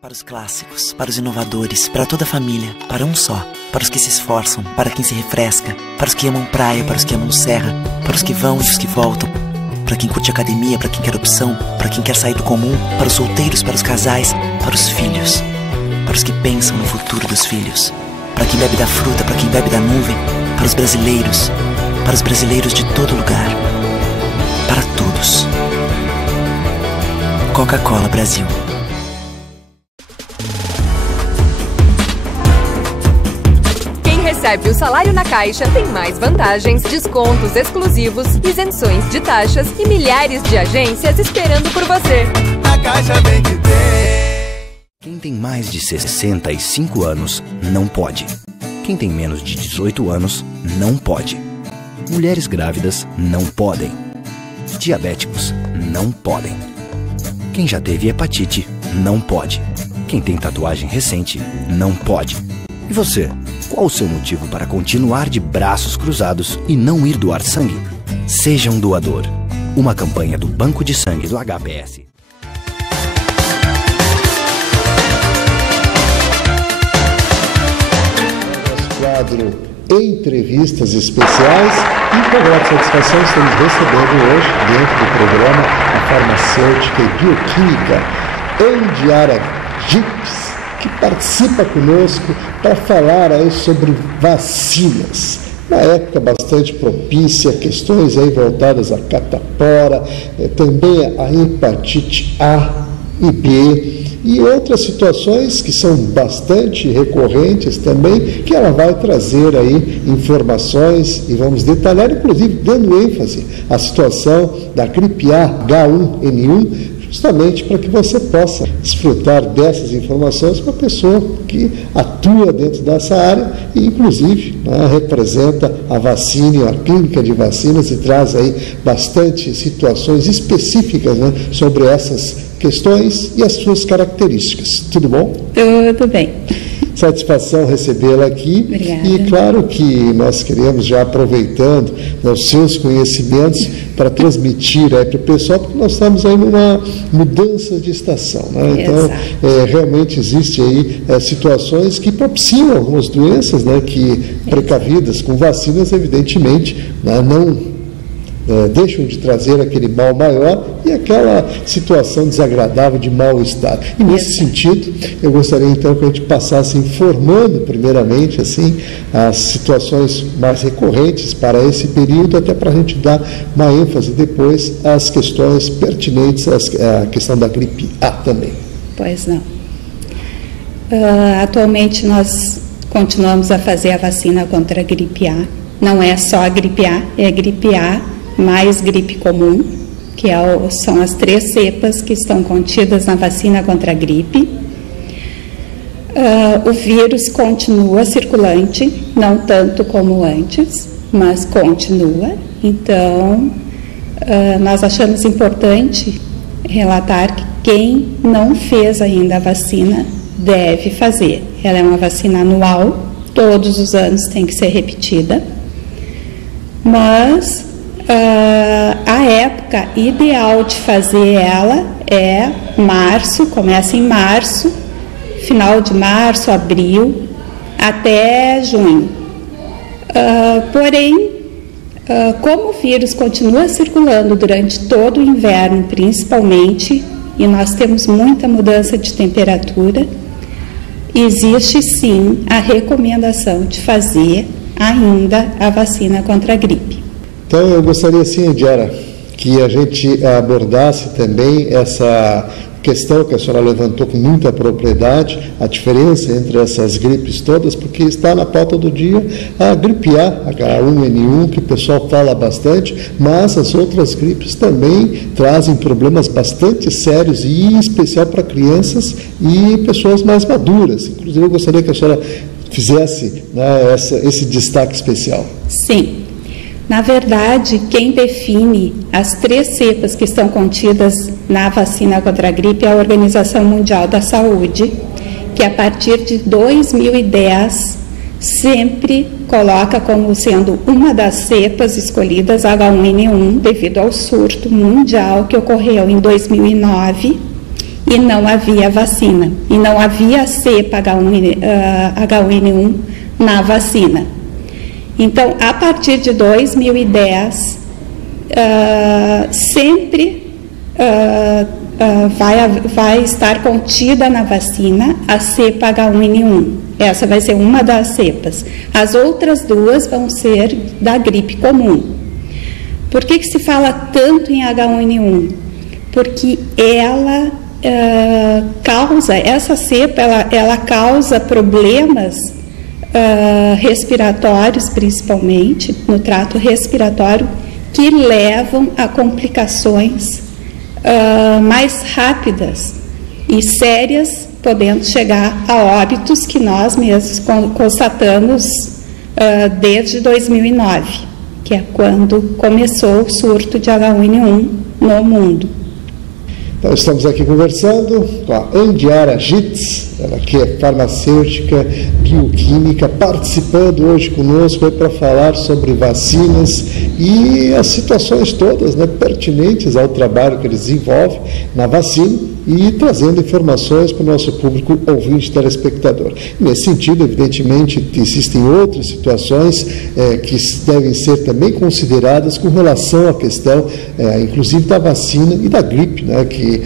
Para os clássicos, para os inovadores, para toda a família, para um só, para os que se esforçam, para quem se refresca, para os que amam praia, para os que amam serra, para os que vão e os que voltam, para quem curte academia, para quem quer opção, para quem quer sair do comum, para os solteiros, para os casais, para os filhos, para os que pensam no futuro dos filhos, para quem bebe da fruta, para quem bebe da nuvem, para os brasileiros de todo lugar, para todos. Coca-Cola Brasil. Recebe o salário na Caixa tem mais vantagens, descontos exclusivos, isenções de taxas e milhares de agências esperando por você. A Caixa vem que tem. Quem tem mais de 65 anos não pode. Quem tem menos de 18 anos não pode. Mulheres grávidas não podem. Diabéticos não podem. Quem já teve hepatite não pode. Quem tem tatuagem recente não pode. E você? Qual o seu motivo para continuar de braços cruzados e não ir doar sangue? Seja um doador. Uma campanha do Banco de Sangue do HPS. Nosso quadro Entrevistas Especiais e com grande satisfação estamos recebendo hoje, dentro do programa, a farmacêutica e bioquímica Andiara Gips, que participa conosco para falar aí sobre vacinas. Uma época bastante propícia, questões aí voltadas à catapora, também a hepatite A e B e outras situações que são bastante recorrentes também, que ela vai trazer aí informações e vamos detalhar, inclusive dando ênfase à situação da gripe A H1N1, justamente para que você possa desfrutar dessas informações com a pessoa que atua dentro dessa área e, inclusive, representa a vacina, a clínica de vacinas e traz aí bastante situações específicas sobre essas questões e as suas características. Tudo bom? Tudo bem. Satisfação recebê-la aqui. Obrigada. E claro que nós queremos já aproveitando os seus conhecimentos para transmitir para o pessoal, porque nós estamos aí numa mudança de estação, Então, realmente existe aí situações que propiciam algumas doenças, que precavidas com vacinas, evidentemente, não deixam de trazer aquele mal maior e aquela situação desagradável de mal-estar. E nesse sentido, eu gostaria então que a gente passasse informando primeiramente as situações mais recorrentes para esse período, até para a gente dar uma ênfase depois às questões pertinentes à questão da gripe A também. Pois não. Atualmente nós continuamos a fazer a vacina contra a gripe A. Não é só a gripe A, é a gripe A mais gripe comum, que são as 3 cepas que estão contidas na vacina contra a gripe. O vírus continua circulante, não tanto como antes, mas continua. Então, nós achamos importante relatar que quem não fez ainda a vacina deve fazer. Ela é uma vacina anual, todos os anos tem que ser repetida, mas a época ideal de fazer ela é março, começa em março, final de março, abril, até junho. Porém, como o vírus continua circulando durante todo o inverno, principalmente, e nós temos muita mudança de temperatura, existe sim a recomendação de fazer ainda a vacina contra a gripe. Então, eu gostaria, sim, Andiara, que a gente abordasse também essa questão que a senhora levantou com muita propriedade, a diferença entre essas gripes todas, porque está na pauta do dia a gripe A, H1N1, que o pessoal fala bastante, mas as outras gripes também trazem problemas bastante sérios, e em especial para crianças e pessoas mais maduras. Inclusive, eu gostaria que a senhora fizesse, né, esse destaque especial. Sim. Na verdade, quem define as 3 cepas que estão contidas na vacina contra a gripe é a Organização Mundial da Saúde, que a partir de 2010 sempre coloca como sendo uma das cepas escolhidas H1N1 devido ao surto mundial que ocorreu em 2009 e não havia vacina, e não havia cepa H1N1 na vacina. Então, a partir de 2010, sempre vai estar contida na vacina a cepa H1N1. Essa vai ser uma das cepas. As outras 2 vão ser da gripe comum. Por que se fala tanto em H1N1? Porque ela causa, essa cepa, ela causa problemas respiratórios, principalmente no trato respiratório, que levam a complicações mais rápidas e sérias, podendo chegar a óbitos que nós mesmos constatamos desde 2009, que é quando começou o surto de H1N1 no mundo. Então, estamos aqui conversando com a Andiara Gitz, ela que é farmacêutica, bioquímica, participando hoje conosco para falar sobre vacinas e as situações todas, né, pertinentes ao trabalho que eles desenvolvem na vacina e trazendo informações para o nosso público ouvinte e telespectador. Nesse sentido, evidentemente, existem outras situações que devem ser também consideradas com relação à questão, inclusive da vacina e da gripe, né, que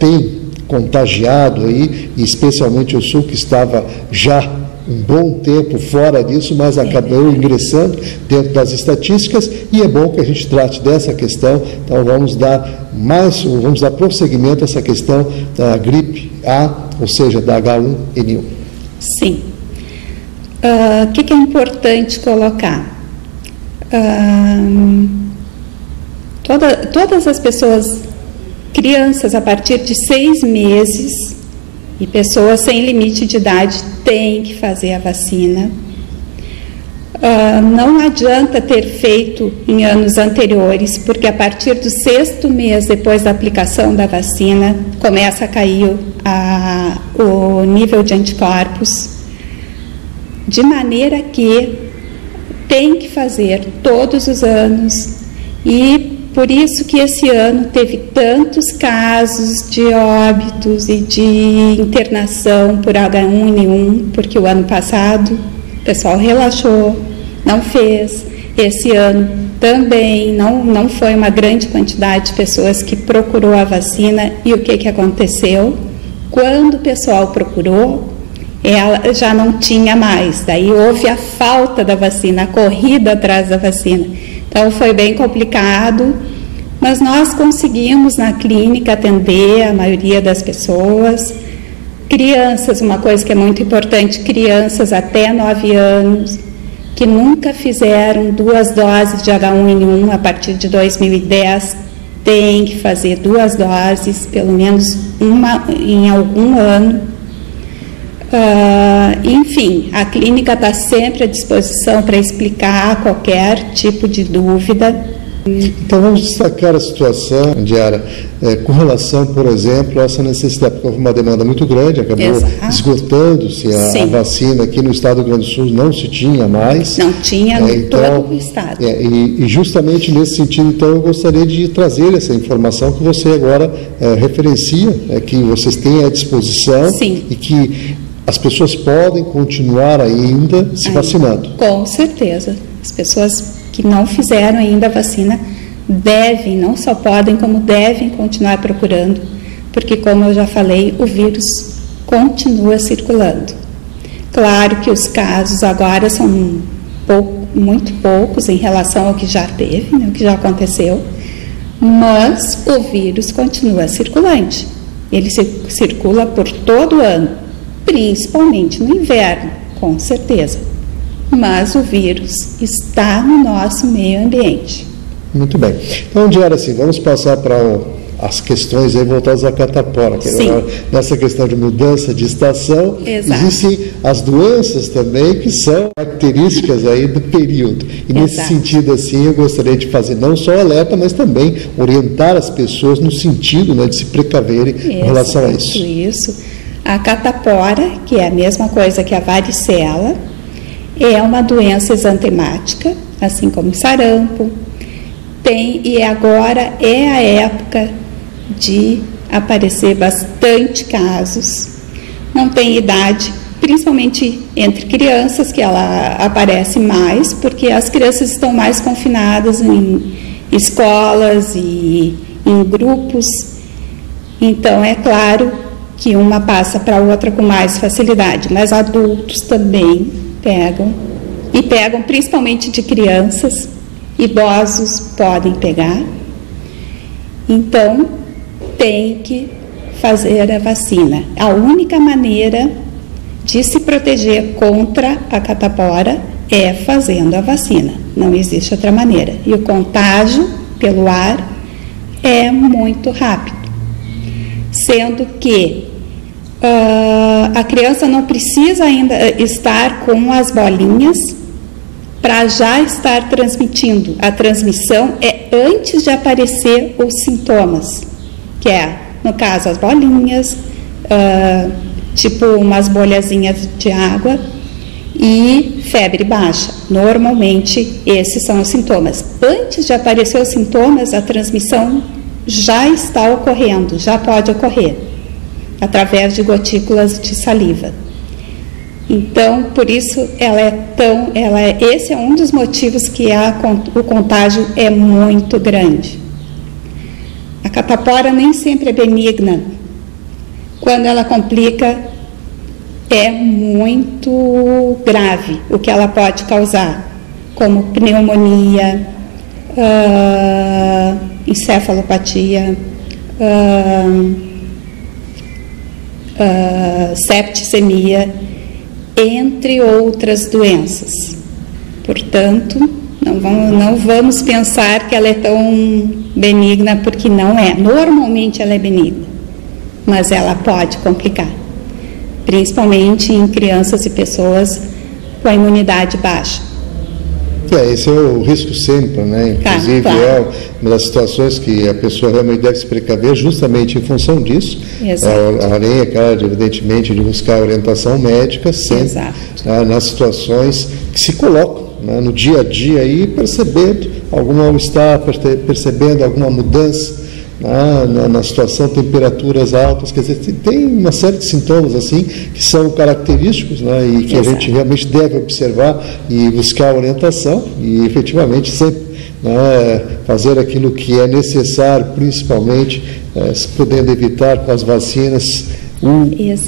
tem contagiado aí, e especialmente o Sul, que estava já um bom tempo fora disso, mas acabou ingressando dentro das estatísticas, e é bom que a gente trate dessa questão. Então vamos dar prosseguimento a essa questão da gripe A, ou seja, da H1N1. Sim. O que é importante colocar? Todas as pessoas, crianças a partir de 6 meses e pessoas sem limite de idade têm que fazer a vacina. Não adianta ter feito em anos anteriores, porque a partir do 6º mês depois da aplicação da vacina começa a cair o nível de anticorpos, de maneira que tem que fazer todos os anos, e por isso que esse ano teve tantos casos de óbitos e de internação por H1N1, porque o ano passado o pessoal relaxou, não fez. Esse ano também não foi uma grande quantidade de pessoas que procurou a vacina. E o que aconteceu? Quando o pessoal procurou, ela já não tinha mais. Daí houve a falta da vacina, a corrida atrás da vacina. Então foi bem complicado, mas nós conseguimos na clínica atender a maioria das pessoas. Crianças, uma coisa que é muito importante, crianças até 9 anos, que nunca fizeram 2 doses de H1N1 a partir de 2010, tem que fazer 2 doses, pelo menos uma em algum ano. Enfim, a clínica está sempre à disposição para explicar qualquer tipo de dúvida. Então vamos destacar a situação, Andiara, com relação, por exemplo, a essa necessidade, porque houve uma demanda muito grande, acabou esgotando-se a vacina aqui no estado do Rio Grande do Sul, não se tinha mais. Não tinha em todo o estado. E justamente nesse sentido, então, eu gostaria de trazer essa informação que você agora referencia, que vocês têm à disposição. Sim. E que as pessoas podem continuar ainda se vacinando. Com certeza. As pessoas que não fizeram ainda a vacina devem, não só podem, como devem continuar procurando, porque, como eu já falei, o vírus continua circulando. Claro que os casos agora são muito poucos em relação ao que já teve, né, o que já aconteceu, mas o vírus continua circulante. Ele circula por todo o ano, principalmente no inverno, com certeza. Mas o vírus está no nosso meio ambiente. Muito bem. Então, Diara, assim, vamos passar para as questões aí voltadas à catapora. Nessa questão de mudança de estação, Exato. Existem as doenças também que são características aí do período. E nesse Exato. sentido, assim, eu gostaria de fazer não só alerta, mas também orientar as pessoas no sentido, né, de se precaverem em relação a isso. Isso. A catapora, que é a mesma coisa que a varicela, é uma doença exantemática, assim como o sarampo. E agora é a época de aparecer bastante casos. Não tem idade, principalmente entre crianças, que ela aparece mais, porque as crianças estão mais confinadas em escolas e em grupos. Então, é claro que uma passa para a outra com mais facilidade, mas adultos também pegam, e pegam principalmente de crianças. Idosos podem pegar, então tem que fazer a vacina. A única maneira de se proteger contra a catapora é fazendo a vacina, não existe outra maneira. E o contágio pelo ar é muito rápido, sendo que a criança não precisa ainda estar com as bolinhas para já estar transmitindo. A transmissão é antes de aparecer os sintomas, que é, no caso, as bolinhas, tipo umas bolhazinhas de água e febre baixa. Normalmente, esses são os sintomas. Antes de aparecer os sintomas, a transmissão já está ocorrendo, já pode ocorrer, através de gotículas de saliva. Então, por isso, esse é um dos motivos que o contágio é muito grande. A catapora nem sempre é benigna. Quando ela complica, é muito grave o que ela pode causar, como pneumonia, encefalopatia, septicemia, entre outras doenças. Portanto, não vamos pensar que ela é tão benigna, porque não é. Normalmente ela é benigna, mas ela pode complicar, principalmente em crianças e pessoas com a imunidade baixa. Esse é o risco sempre, né? Inclusive, claro. É uma das situações que a pessoa realmente deve se precaver justamente em função disso. Além, é claro, evidentemente, de buscar orientação médica sempre, nas situações que se colocam, né, no dia a dia, aí, percebendo algum mal-estar, percebendo alguma mudança na situação, temperaturas altas, quer dizer, tem uma série de sintomas assim que são característicos, né, e que a gente realmente deve observar e buscar orientação e efetivamente sempre, né, fazer aquilo que é necessário, principalmente podendo evitar com as vacinas.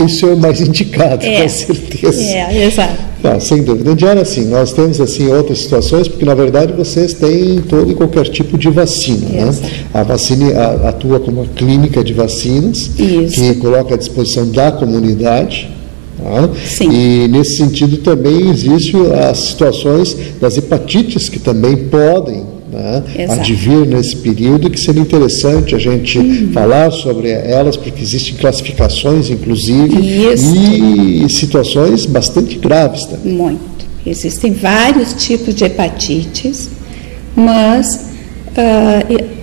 Isso é o mais indicado, com certeza. Exato. Sem dúvida. Diara, assim, nós temos assim outras situações, porque na verdade vocês têm todo e qualquer tipo de vacina, né? A vacina atua como uma clínica de vacinas, que coloca à disposição da comunidade. E nesse sentido também existem as situações das hepatites que também podem advir nesse período, que seria interessante a gente falar sobre elas, porque existem classificações, inclusive, e situações bastante graves também. Muito. Existem vários tipos de hepatites, mas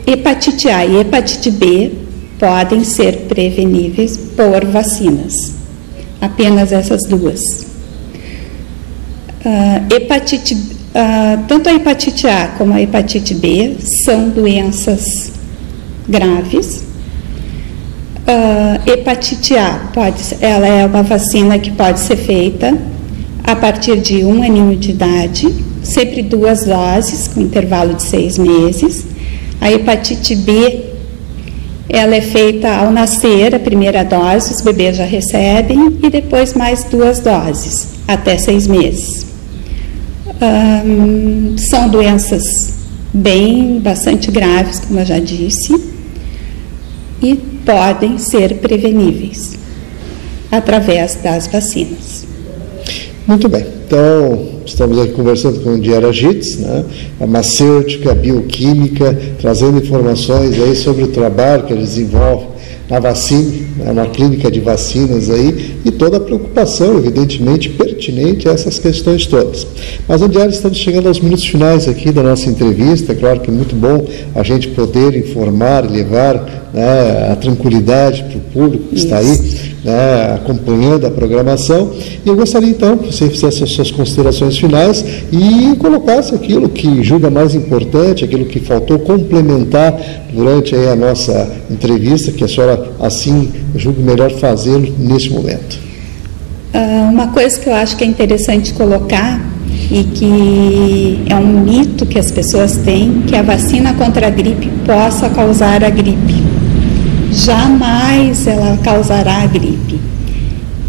hepatite A e hepatite B podem ser preveníveis por vacinas. Apenas essas duas. Tanto a hepatite A como a hepatite B são doenças graves. Hepatite A ela é uma vacina que pode ser feita a partir de 1 aninho de idade, sempre 2 doses, com intervalo de 6 meses. A hepatite B, ela é feita ao nascer, a primeira dose, os bebês já recebem, e depois mais 2 doses, até 6 meses. São doenças bastante graves, como eu já disse, e podem ser preveníveis através das vacinas. Muito bem, então estamos aqui conversando com a Indiara Gitz, né, farmacêutica, bioquímica, trazendo informações aí sobre o trabalho que ela desenvolve na Vacine, uma clínica de vacinas aí, e toda a preocupação, evidentemente, pertinente a essas questões todas. Mas, Indiara, estamos chegando aos minutos finais aqui da nossa entrevista. É claro que é muito bom a gente poder informar e levar, né, a tranquilidade para o público que está aí, né, acompanhando a programação. E eu gostaria, então, que você fizesse as suas considerações finais e colocasse aquilo que julga mais importante, aquilo que faltou complementar durante aí a nossa entrevista, que a senhora, assim, julga melhor fazê-lo nesse momento. Uma coisa que eu acho que é interessante colocar e que é um mito que as pessoas têm, que a vacina contra a gripe possa causar a gripe. Jamais ela causará a gripe.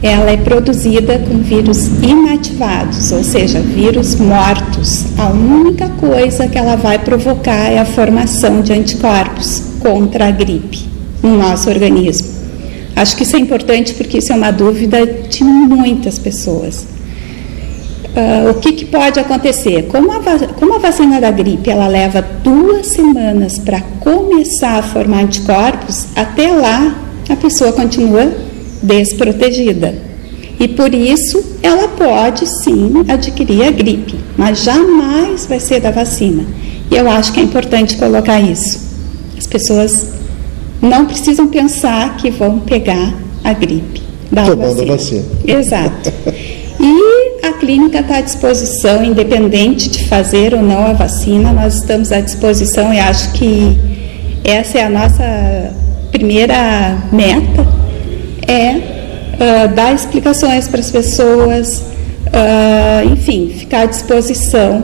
Ela é produzida com vírus inativados, ou seja, vírus mortos. A única coisa que ela vai provocar é a formação de anticorpos contra a gripe no nosso organismo. Acho que isso é importante porque isso é uma dúvida de muitas pessoas. O que pode acontecer? Como a vacina da gripe ela leva 2 semanas para começar a formar anticorpos, até lá a pessoa continua desprotegida. E por isso ela pode sim adquirir a gripe, mas jamais vai ser da vacina. E eu acho que é importante colocar isso. As pessoas não precisam pensar que vão pegar a gripe da vacina. Exato. E a clínica está à disposição, independente de fazer ou não a vacina, nós estamos à disposição e acho que essa é a nossa primeira meta, dar explicações para as pessoas, enfim, ficar à disposição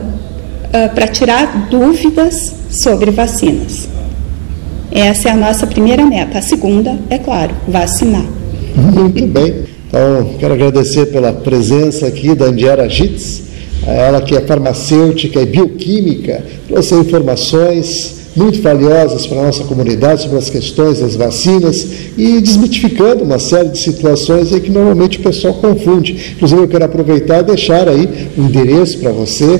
para tirar dúvidas sobre vacinas. Essa é a nossa primeira meta. A segunda, é claro, vacinar. Muito bem. Então, quero agradecer pela presença aqui da Indiara Gitz, ela que é farmacêutica e bioquímica, trouxe informações muito valiosas para a nossa comunidade sobre as questões das vacinas e desmitificando uma série de situações aí que normalmente o pessoal confunde. Inclusive, eu quero aproveitar e deixar aí o endereço para você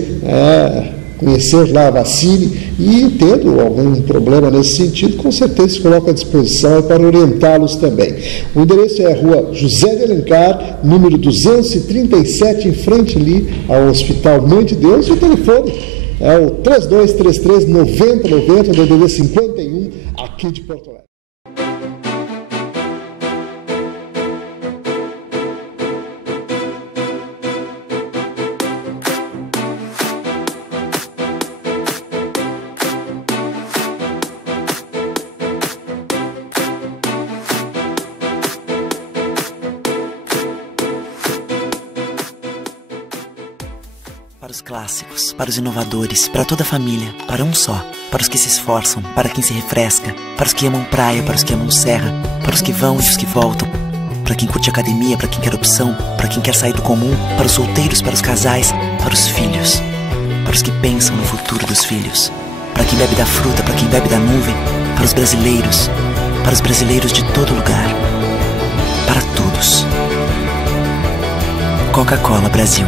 conhecer lá a Vacine e, tendo algum problema nesse sentido, com certeza se coloca à disposição para orientá-los também. O endereço é a Rua José de Alencar, número 237, em frente ali ao Hospital Mãe de Deus, e o telefone é o 3233-9090, do DDD 51, aqui de Porto Alegre. Para os clássicos, para os inovadores, para toda a família, para um só, para os que se esforçam, para quem se refresca, para os que amam praia, para os que amam serra, para os que vão e os que voltam, para quem curte academia, para quem quer opção, para quem quer sair do comum, para os solteiros, para os casais, para os filhos, para os que pensam no futuro dos filhos, para quem bebe da fruta, para quem bebe da nuvem, para os brasileiros de todo lugar, para todos. Coca-Cola Brasil.